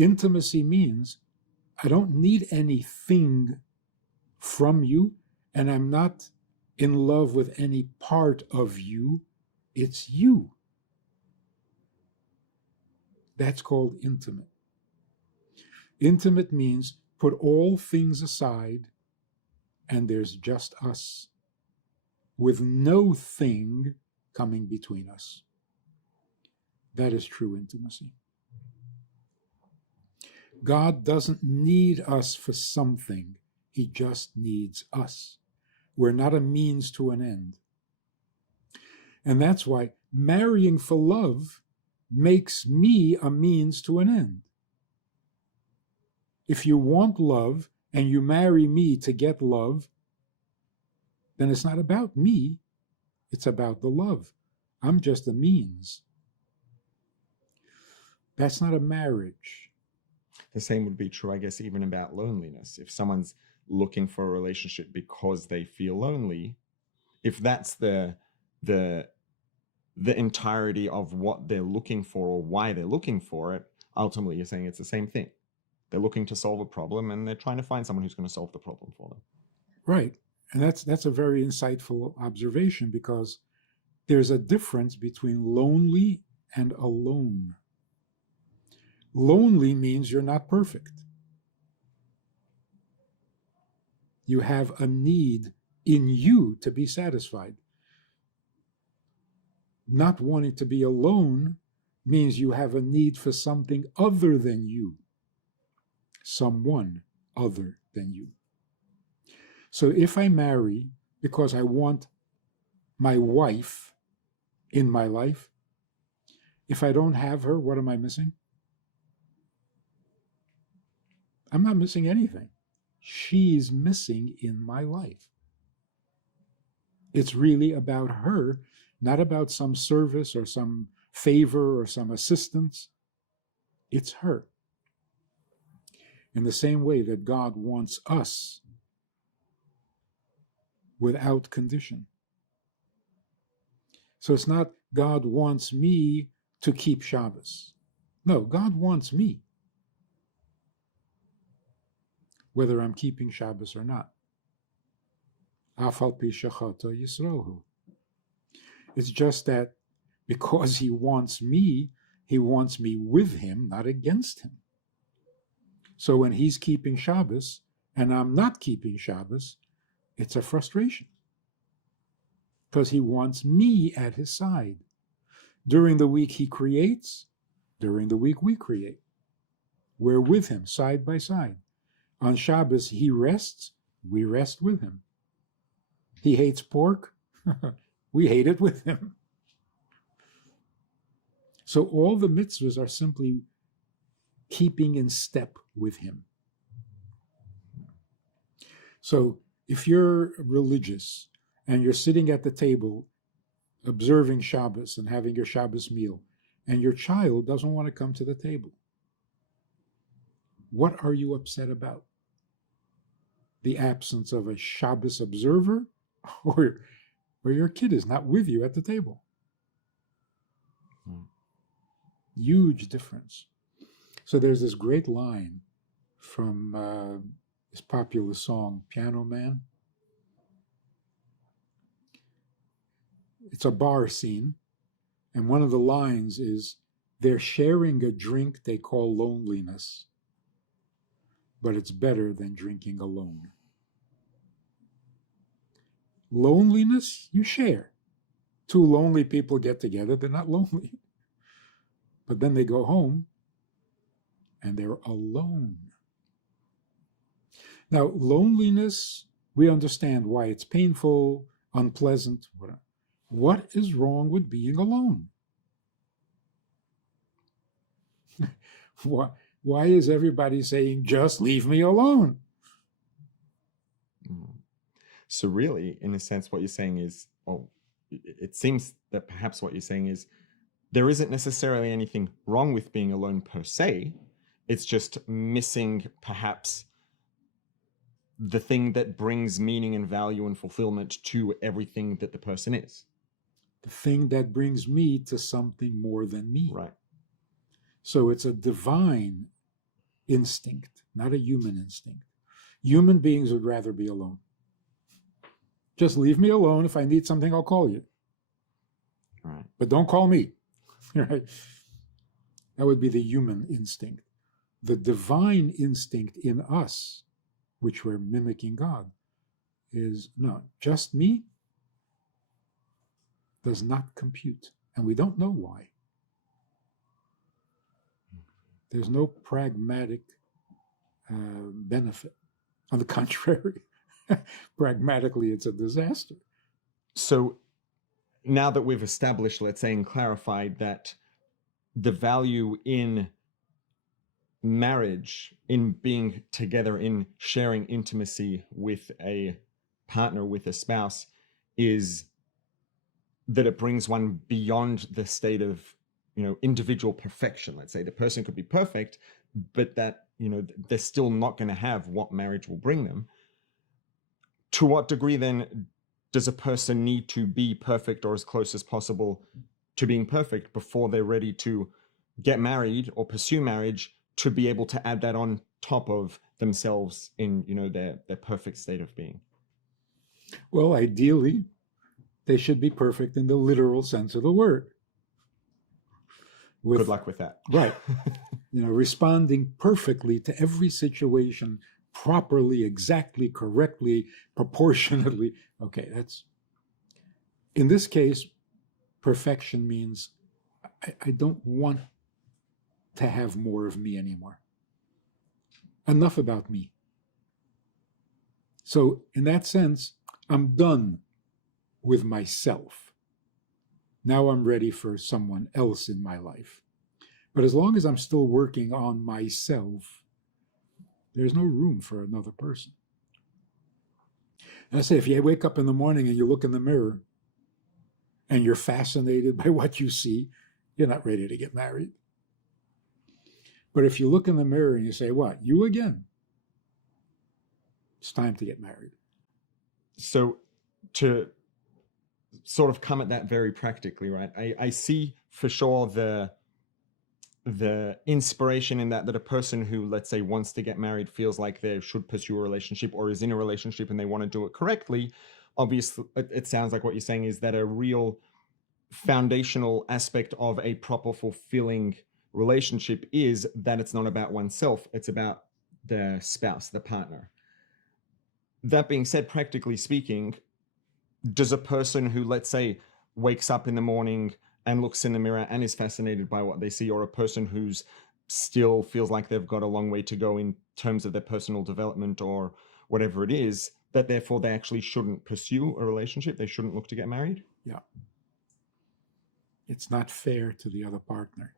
Intimacy means I don't need anything from you, and I'm not in love with any part of you. It's you. That's called intimate. Intimate means put all things aside and there's just us, with no thing coming between us. That is true intimacy. God doesn't need us for something. He just needs us. We're not a means to an end. And that's why marrying for love makes me a means to an end. If you want love and you marry me to get love, then it's not about me, it's about the love. I'm just a means. That's not a marriage. The same would be true, I guess, even about loneliness. If someone's looking for a relationship because they feel lonely, if that's the entirety of what they're looking for or why they're looking for it, ultimately you're saying it's the same thing. They're looking to solve a problem and they're trying to find someone who's going to solve the problem for them. Right. And that's a very insightful observation, because there's a difference between lonely and alone. Lonely means you're not perfect. You have a need in you to be satisfied. Not wanting to be alone means you have a need for something other than you. Someone other than you. So if I marry because I want my wife in my life, if I don't have her, what am I missing? I'm not missing anything. She's missing in my life. It's really about her, not about some service or some favor or some assistance. It's her. In the same way that God wants us without condition. So it's not God wants me to keep Shabbos. No, God wants me, whether I'm keeping Shabbos or not. It's just that because he wants me with him, not against him. So when he's keeping Shabbos and I'm not keeping Shabbos, it's a frustration, because he wants me at his side. During the week he creates, during the week we create. We're with him side by side. On Shabbos he rests, we rest with him. He hates pork, we hate it with him. So all the mitzvahs are simply keeping in step with him. So if you're religious and you're sitting at the table observing Shabbos and having your Shabbos meal, and your child doesn't want to come to the table, what are you upset about? The absence of a Shabbos observer, or your kid is not with you at the table? Huge difference. So there's this great line from this popular song, Piano Man. It's a bar scene, and one of the lines is, they're sharing a drink they call loneliness, but it's better than drinking alone. Loneliness, you share. Two lonely people get together, they're not lonely. But then they go home, and they're alone. Now, loneliness, we understand why it's painful, unpleasant, whatever. What is wrong with being alone? Why is everybody saying, just leave me alone? So really, in a sense, what you're saying is, it seems that perhaps what you're saying is, there isn't necessarily anything wrong with being alone per se. It's just missing perhaps the thing that brings meaning and value and fulfillment to everything that the person is. The thing that brings me to something more than me. Right. So it's a divine instinct, not a human instinct. Human beings would rather be alone. Just leave me alone. If I need something, I'll call you. Right. But don't call me. Right? That would be the human instinct. The divine instinct in us, which we're mimicking God, is no, just me does not compute. And we don't know why. There's no pragmatic benefit. On the contrary, pragmatically, it's a disaster. So now that we've established, let's say, and clarified that the value in marriage, in being together, in sharing intimacy with a partner, with a spouse, is that it brings one beyond the state of, individual perfection. Let's say the person could be perfect, but that, they're still not going to have what marriage will bring them. To what degree then does a person need to be perfect or as close as possible to being perfect before they're ready to get married or pursue marriage, to be able to add that on top of themselves in, their perfect state of being? Well, ideally, they should be perfect in the literal sense of the word. Good luck with that. Right. Responding perfectly to every situation, properly, exactly, correctly, proportionately. Okay, that's, in this case, perfection means I don't want to have more of me anymore. Enough about me. So in that sense, I'm done with myself. Now I'm ready for someone else in my life. But as long as I'm still working on myself, there's no room for another person. And I say, if you wake up in the morning and you look in the mirror and you're fascinated by what you see, you're not ready to get married. But if you look in the mirror and you say, what, you again? It's time to get married. So to sort of come at that very practically, right? I see for sure the inspiration in that a person who, let's say, wants to get married feels like they should pursue a relationship or is in a relationship and they want to do it correctly. Obviously, it sounds like what you're saying is that a real foundational aspect of a proper, fulfilling relationship is that it's not about oneself, it's about the spouse, the partner. That being said, practically speaking, does a person who, let's say, wakes up in the morning and looks in the mirror and is fascinated by what they see, or a person who's still feels like they've got a long way to go in terms of their personal development or whatever it is, that therefore they actually shouldn't pursue a relationship, they shouldn't look to get married? Yeah. It's not fair to the other partner.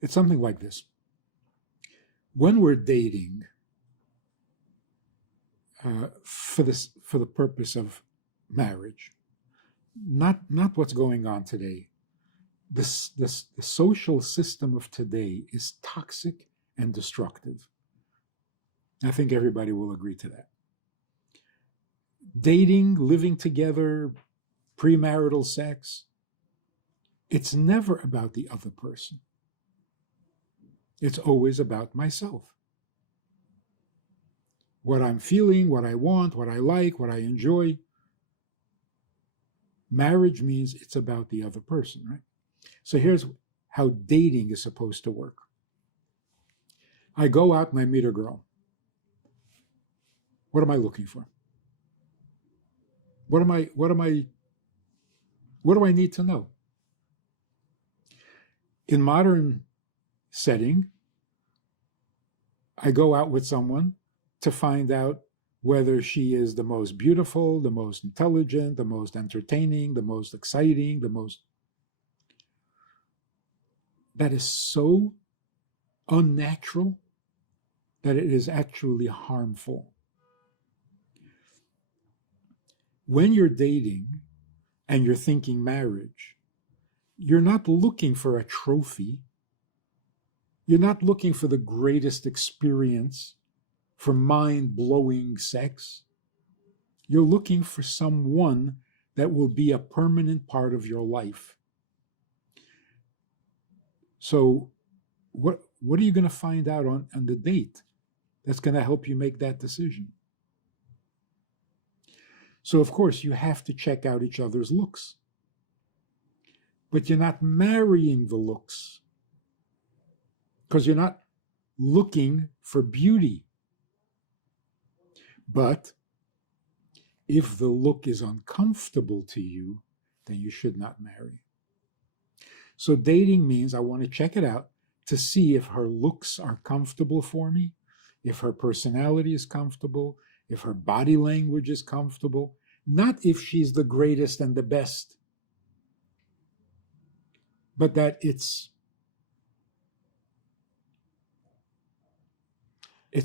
It's something like this. When we're dating, for the purpose of marriage, not what's going on today. The social system of today is toxic and destructive. I think everybody will agree to that. Dating, living together, premarital sex, it's never about the other person. It's always about myself. What I'm feeling, what I want, what I like, what I enjoy. Marriage means it's about the other person, right? So here's how dating is supposed to work. I go out and I meet a girl. What am I looking for? What do I need to know? In modern setting, I go out with someone to find out whether she is the most beautiful, the most intelligent, the most entertaining, the most exciting, that is so unnatural that it is actually harmful. When you're dating and you're thinking marriage, you're not looking for a trophy. You're not looking for the greatest experience, for mind-blowing sex. You're looking for someone that will be a permanent part of your life. So what are you going to find out on the date that's going to help you make that decision? So, of course, you have to check out each other's looks. But you're not marrying the looks, because you're not looking for beauty. But if the look is uncomfortable to you, then you should not marry. So dating means I want to check it out to see if her looks are comfortable for me, if her personality is comfortable, if her body language is comfortable, not if she's the greatest and the best, but that it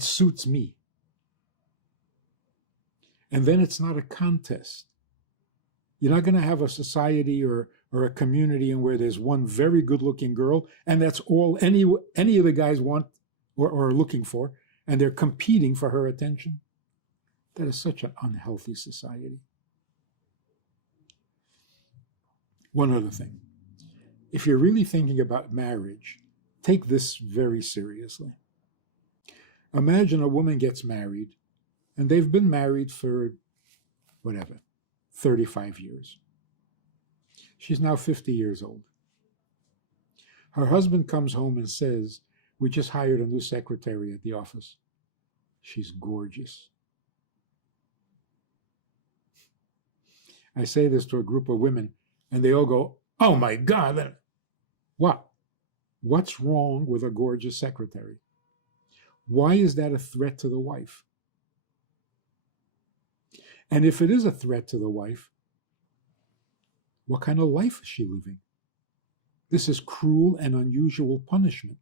suits me. And then it's not a contest. You're not going to have a society or a community in where there's one very good-looking girl, and that's all any of the guys want or are looking for, and they're competing for her attention. That is such an unhealthy society. One other thing. If you're really thinking about marriage, take this very seriously. Imagine a woman gets married, and they've been married for, 35 years. She's now 50 years old. Her husband comes home and says, "We just hired a new secretary at the office. She's gorgeous." I say this to a group of women, and they all go, "Oh my God." What? What's wrong with a gorgeous secretary? Why is that a threat to the wife? And if it is a threat to the wife, what kind of life is she living? This is cruel and unusual punishment,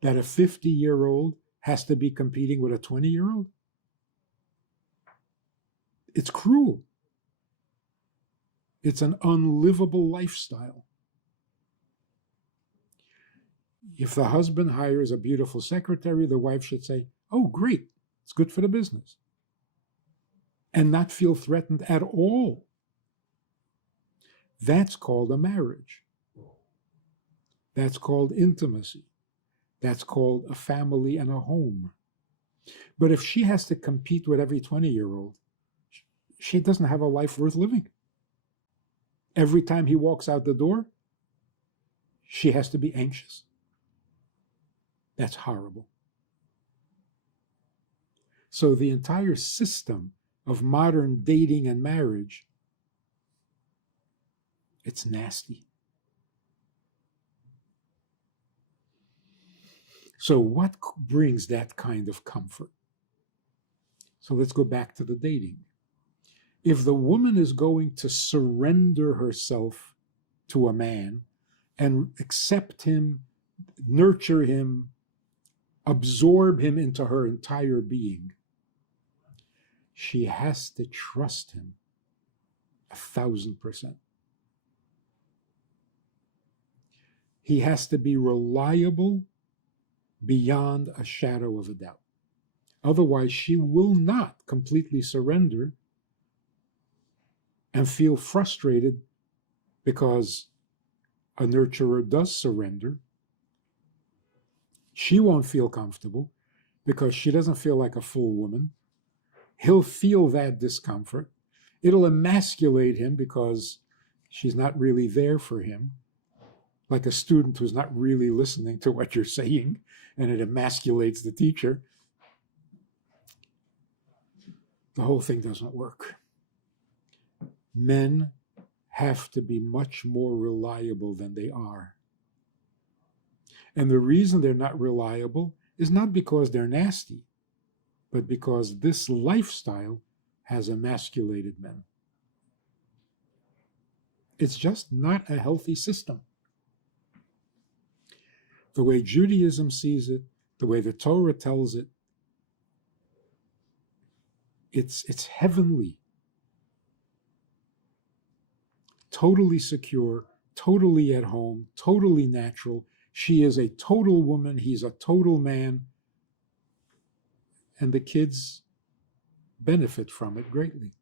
that a 50-year-old has to be competing with a 20-year-old. It's cruel. It's an unlivable lifestyle. If the husband hires a beautiful secretary, the wife should say, "Oh, great, it's good for the business," and not feel threatened at all. That's called a marriage. That's called intimacy. That's called a family and a home. But if she has to compete with every 20-year-old, she doesn't have a life worth living. Every time he walks out the door, she has to be anxious. That's horrible. So the entire system of modern dating and marriage, it's nasty. So what brings that kind of comfort? So let's go back to the dating. If the woman is going to surrender herself to a man and accept him, nurture him, absorb him into her entire being, she has to trust him 1,000%. He has to be reliable beyond a shadow of a doubt. Otherwise, she will not completely surrender and feel frustrated because a nurturer does surrender. She won't feel comfortable because she doesn't feel like a full woman. He'll feel that discomfort. It'll emasculate him because she's not really there for him, like a student who's not really listening to what you're saying, and it emasculates the teacher. The whole thing doesn't work. Men have to be much more reliable than they are. And the reason they're not reliable is not because they're nasty, but because this lifestyle has emasculated men. It's just not a healthy system. The way Judaism sees it, the way the Torah tells it, it's heavenly. Totally secure, totally at home, totally natural. She is a total woman, he's a total man, and the kids benefit from it greatly.